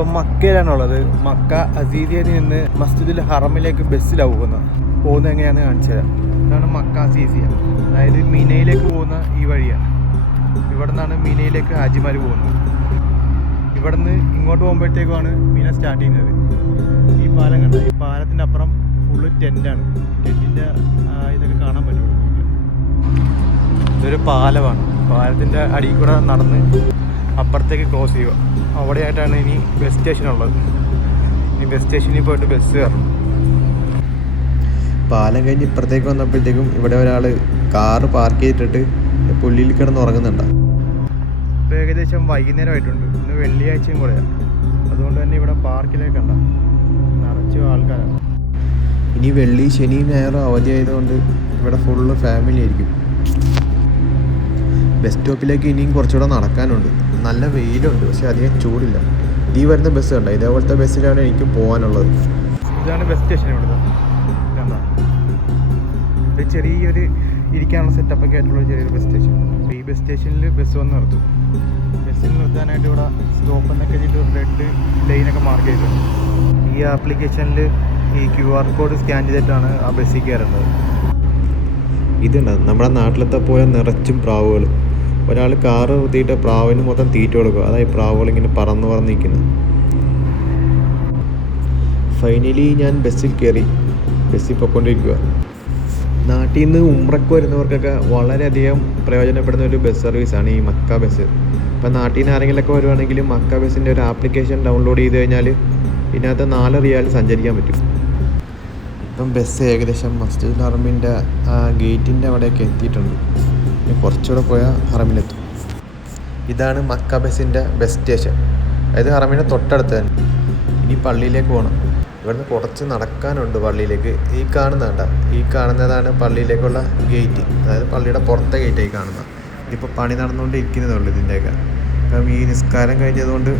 ഇപ്പം മക്കയിലാണുള്ളത്. മക്ക അസീദിയയിൽ നിന്ന് മസ്ജിദുൽ ഹറമിലേക്ക് ബസ്സിലാണ് പോകുന്നത്. പോകുന്നത് എങ്ങനെയാണെന്ന് കാണിച്ചു തരാം. ഇതാണ് മക്ക അസീസിയ. അതായത് മിനയിലേക്ക് പോകുന്ന ഈ വഴിയാണ്. ഇവിടെ നിന്നാണ് മിനയിലേക്ക് ഹാജിമാർ പോകുന്നത്. ഇവിടെ നിന്ന് ഇങ്ങോട്ട് പോകുമ്പോഴത്തേക്കുമാണ് മീന സ്റ്റാർട്ട് ചെയ്യുന്നത്. ഈ പാലം കണ്ട? ഈ പാലത്തിന്റെ അപ്പുറം ഫുള്ള് ടെന്റാണ് ടെന്റിന്റെ ഇതൊക്കെ കാണാൻ പറ്റുള്ളൂ. ഇതൊരു പാലമാണ്. പാലത്തിന്റെ അടിയിൽ കൂടെ നടന്ന് അപ്പുറത്തേക്ക് ക്രോസ് ചെയ്യുക. അവിടെയായിട്ടാണ് ഇനി ബസ് സ്റ്റേഷൻ ഉള്ളത്. ഇനി ബസ് സ്റ്റേഷനിൽ പോയിട്ട് ബസ് കയറണം. പാലം കഴിഞ്ഞ് ഇപ്പുറത്തേക്ക് വന്നപ്പോഴത്തേക്കും ഇവിടെ ഒരാൾ കാറ് പാർക്ക് ചെയ്തിട്ട് പുല്ലിൽ കിടന്ന് ഉറങ്ങുന്നുണ്ട്. ഇപ്പോൾ ഏകദേശം വൈകുന്നേരമായിട്ടുണ്ട്. ഇന്ന് വെള്ളിയാഴ്ചയും കൂടെയാണ് അതുകൊണ്ട് തന്നെ ഇവിടെ പാർക്കിലേക്ക് ഉണ്ട നിറച്ചു ആൾക്കാരാണ്. ഇനി വെള്ളി ശനി ഞായറും അവധി ആയതുകൊണ്ട് ഇവിടെ ഫുള്ള് ഫാമിലി ആയിരിക്കും. ബസ് സ്റ്റോപ്പിലേക്ക് ഇനിയും കുറച്ചുകൂടെ നടക്കാനുണ്ട്. നല്ല വെയിലുണ്ട് പക്ഷെ അധികം ചൂടില്ല. ഈ വരുന്ന ബസ് കണ്ട? ഇതേപോലത്തെ ബസ്സിലാണ് എനിക്ക് പോകാനുള്ളത്. ഇതാണ് ബസ് സ്റ്റേഷൻ ഇവിടുത്തെ. ഒരു ചെറിയൊരു ഇരിക്കാനുള്ള സെറ്റപ്പൊക്കെ ആയിട്ടുള്ള ഒരു ചെറിയൊരു ബസ് സ്റ്റേഷൻ അപ്പോൾ ഈ ബസ് സ്റ്റേഷനിൽ ബസ് വന്ന് നിർത്തും. ബസ്സിൽ നിർത്താനായിട്ട് ഇവിടെ സ്റ്റോപ്പ് എന്നൊക്കെ ചെയ്തിട്ട് റെഡ് ലൈനൊക്കെ മാർക്ക് ചെയ്തിട്ടുണ്ട് ഈ ആപ്ലിക്കേഷനിൽ ഈ ക്യു ആർ കോഡ് സ്കാൻ ചെയ്തിട്ടാണ് ആ ബസ്സിൽ കയറേണ്ടത് ഇതുണ്ട്. നമ്മുടെ നാട്ടിലത്തെ പോലെ നിറച്ചും പ്രാവുകൾ. ഒരാൾ കാറ് കുത്തിയിട്ട് പ്രാവിന് മൊത്തം തീറ്റ കൊടുക്കുക അതായത് പ്രാവുകൾ ഇങ്ങനെ പറന്ന് പറന്ന് ഫൈനലി ഞാൻ ബസ്സിൽ കയറി ബസ്സിൽ പൊയ്ക്കൊണ്ടിരിക്കുക നാട്ടിൽ നിന്ന് ഉമ്രക്ക് വരുന്നവർക്കൊക്കെ വളരെയധികം പ്രയോജനപ്പെടുന്ന ഒരു ബസ് സർവീസാണ് ഈ മക്ക ബസ് ഇപ്പം നാട്ടിൽ നിന്ന് ആരെങ്കിലുമൊക്കെ വരുവാണെങ്കിൽ മക്ക ബസ്സിന്റെ ഒരു ആപ്ലിക്കേഷൻ ഡൗൺലോഡ് ചെയ്ത് കഴിഞ്ഞാൽ ഇതിനകത്ത് നാല് റിയാൽ സഞ്ചരിക്കാൻ പറ്റും. ഇപ്പം ബസ് ഏകദേശം മസ്ജിദ് ഹർമിന്റെ ഗേറ്റിന്റെ അവിടെയൊക്കെ എത്തിയിട്ടുണ്ട്. കുറച്ചുകൂടെ പോയാൽ ഹറമിലെത്തും ഇതാണ് മക്ക ബസിന്റെ ബസ് സ്റ്റേഷൻ അതായത് ഹറമിന്റെ തൊട്ടടുത്ത് തന്നെ. ഇനി പള്ളിയിലേക്ക് പോകണം ഇവിടുന്ന് കുറച്ച് നടക്കാനുണ്ട് പള്ളിയിലേക്ക്. ഈ കാണുന്നതാണ്ട ഈ കാണുന്നതാണ് പള്ളിയിലേക്കുള്ള ഗേറ്റ് അതായത് പള്ളിയുടെ പുറത്തെ ഗേറ്റായി കാണുന്നത് ഇതിപ്പോൾ പണി നടന്നുകൊണ്ടിരിക്കുന്നതേ ഉള്ളൂ ഇതിന്റെയൊക്കെ അപ്പം ഈ നിസ്കാരം കഴിഞ്ഞതുകൊണ്ട്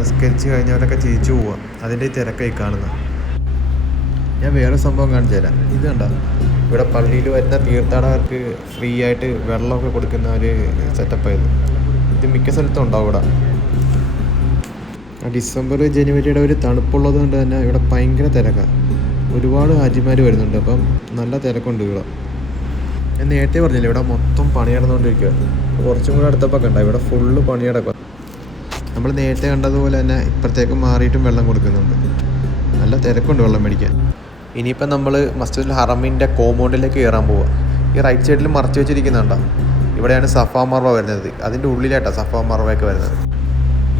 നിസ്കരിച്ച് കഴിഞ്ഞവരൊക്കെ തിരിച്ചു പോവുക അതിന്റെ തിരക്കായി കാണുന്നത് ഞാൻ വേറെ സംഭവം കാണിച്ചു തരാം. ഇത് കണ്ട? ഇവിടെ പള്ളിയിൽ വരുന്ന തീർത്ഥാടകർക്ക് ഫ്രീ ആയിട്ട് വെള്ളമൊക്കെ കൊടുക്കുന്ന ഒരു സെറ്റപ്പായിരുന്നു ഇത് മിക്ക സ്ഥലത്തും ഉണ്ടാവും ഇവിടെ. ഡിസംബർ ജനുവരിയുടെ ഒരു തണുപ്പുള്ളത് കൊണ്ട് തന്നെ ഇവിടെ ഭയങ്കര തിരക്കാണ് ഒരുപാട് ഹാജിമാർ വരുന്നുണ്ട്. അപ്പം നല്ല തിരക്കുണ്ട് ഇവിടെ. ഞാൻ നേരത്തെ പറഞ്ഞില്ല ഇവിടെ മൊത്തം പണി നടന്നുകൊണ്ടിരിക്കുക കുറച്ചും കൂടെ അടുത്തപ്പോൾ കണ്ട ഇവിടെ ഫുള്ള് പണി നടക്കുക നമ്മൾ നേരത്തെ കണ്ടതുപോലെ തന്നെ ഇപ്പുറത്തേക്ക് മാറിയിട്ടും വെള്ളം കൊടുക്കുന്നുണ്ട്. നല്ല തിരക്കുണ്ട് വെള്ളം മേടിക്കാൻ. ഇനിയിപ്പം നമ്മൾ മസ്ജിദുൽ ഹറമിന്റെ കോമ്പൗണ്ടിലേക്ക് കയറാൻ പോവുക ഈ റൈറ്റ് സൈഡിൽ മറച്ചു വെച്ചിരിക്കുന്നുണ്ടോ? ഇവിടെയാണ് സഫ മർവ വരുന്നത്. അതിന്റെ ഉള്ളിലായിട്ടാണ് സഫ മർവയൊക്കെ വരുന്നത്.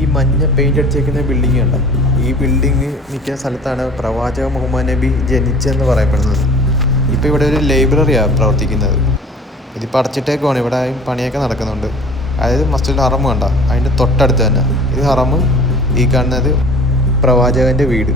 ഈ മഞ്ഞ പെയിന്റ് അടിച്ചേക്കുന്ന ബിൽഡിംഗ് ഉണ്ട് ഈ ബിൽഡിങ് മിക്ക സ്ഥലത്താണ് പ്രവാചക മുഹമ്മദ് നബി ജനിച്ചെന്ന് പറയപ്പെടുന്നത്. ഇപ്പോൾ ഇവിടെ ഒരു ലൈബ്രറിയാണ് പ്രവർത്തിക്കുന്നത്. ഇതിപ്പോൾ അടച്ചിട്ടേക്കുവാണ്. ഇവിടെ പണിയൊക്കെ നടക്കുന്നുണ്ട്. അതായത് മസ്ജിദ് ഹറം കണ്ട? അതിന്റെ തൊട്ടടുത്ത് തന്നെ. ഇത് ഹറം ഈ കാണുന്നത് പ്രവാചകന്റെ വീട്.